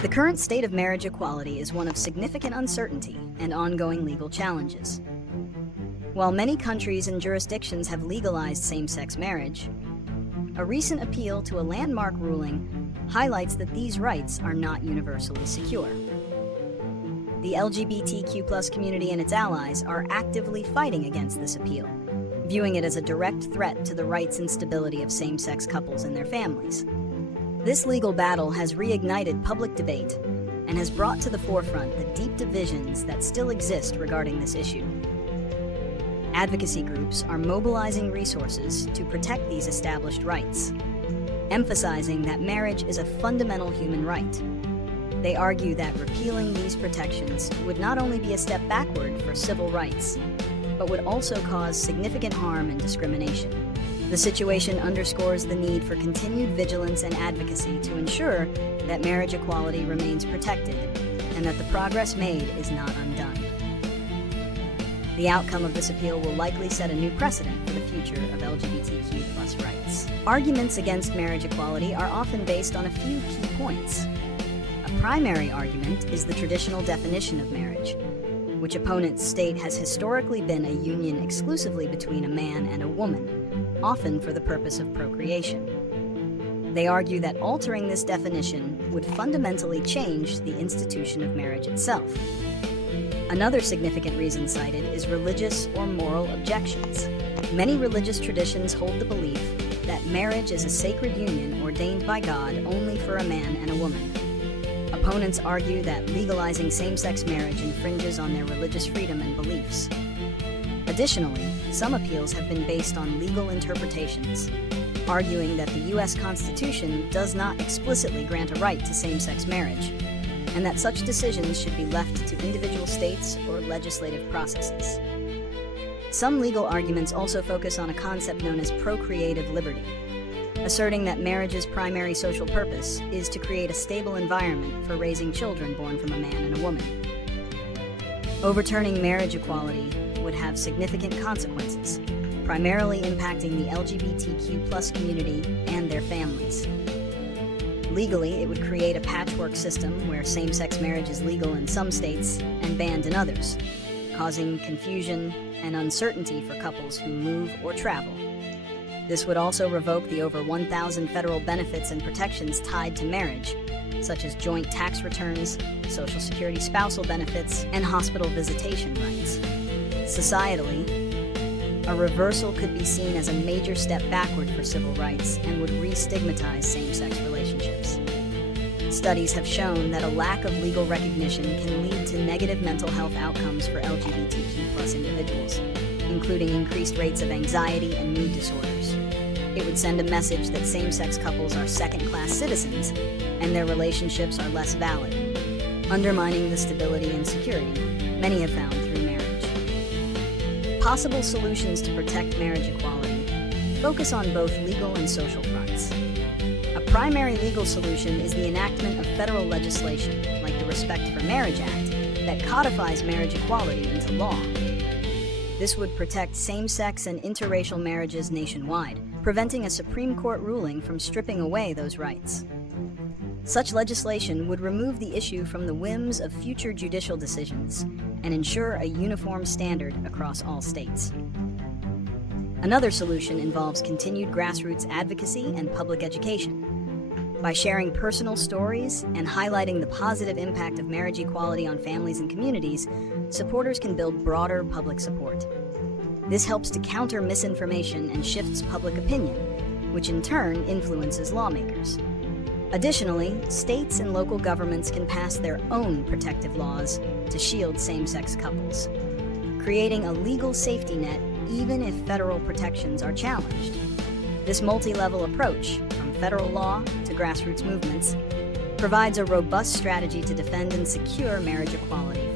The current state of marriage equality is one of significant uncertainty and ongoing legal challenges. While many countries and jurisdictions have legalized same-sex marriage, a recent appeal to a landmark ruling highlights that these rights are not universally secure. The LGBTQ+ community and its allies are actively fighting against this appeal, viewing it as a direct threat to the rights and stability of same-sex couples and their families. This legal battle has reignited public debate and has brought to the forefront the deep divisions that still exist regarding this issue. Advocacy groups are mobilizing resources to protect these established rights, emphasizing that marriage is a fundamental human right. They argue that repealing these protections would not only be a step backward for civil rights, but would also cause significant harm and discrimination. The situation underscores the need for continued vigilance and advocacy to ensure that marriage equality remains protected and that the progress made is not undone. The outcome of this appeal will likely set a new precedent for the future of LGBTQ+ rights. Arguments against marriage equality are often based on a few key points. A primary argument is the traditional definition of marriage, which opponents state has historically been a union exclusively between a man and a woman, often for the purpose of procreation. They argue that altering this definition would fundamentally change the institution of marriage itself. Another significant reason cited is religious or moral objections. Many religious traditions hold the belief that marriage is a sacred union ordained by God only for a man and a woman. Opponents argue that legalizing same-sex marriage infringes on their religious freedom and beliefs. Additionally, some appeals have been based on legal interpretations, arguing that the U.S. Constitution does not explicitly grant a right to same-sex marriage, and that such decisions should be left to individual states or legislative processes. Some legal arguments also focus on a concept known as procreative liberty, asserting that marriage's primary social purpose is to create a stable environment for raising children born from a man and a woman. Overturning marriage equality would have significant consequences, primarily impacting the LGBTQ+ community and their families. Legally, it would create a patchwork system where same-sex marriage is legal in some states and banned in others, causing confusion and uncertainty for couples who move or travel. This would also revoke the over 1,000 federal benefits and protections tied to marriage, such as joint tax returns, Social Security spousal benefits, and hospital visitation rights. Societally, a reversal could be seen as a major step backward for civil rights and would re-stigmatize same-sex relationships. Studies have shown that a lack of legal recognition can lead to negative mental health outcomes for LGBTQ+ individuals, including increased rates of anxiety and mood disorders. It would send a message that same-sex couples are second-class citizens and their relationships are less valid, undermining the stability and security many have found through marriage. Possible solutions to protect marriage equality focus on both legal and social fronts. A primary legal solution is the enactment of federal legislation, like the Respect for Marriage Act, that codifies marriage equality into law. This would protect same-sex and interracial marriages nationwide, preventing a Supreme Court ruling from stripping away those rights. Such legislation would remove the issue from the whims of future judicial decisions and ensure a uniform standard across all states. Another solution involves continued grassroots advocacy and public education. By sharing personal stories and highlighting the positive impact of marriage equality on families and communities, supporters can build broader public support. This helps to counter misinformation and shifts public opinion, which in turn influences lawmakers. Additionally, states and local governments can pass their own protective laws to shield same-sex couples, creating a legal safety net even if federal protections are challenged. This multi-level approach, from federal law to grassroots movements, provides a robust strategy to defend and secure marriage equality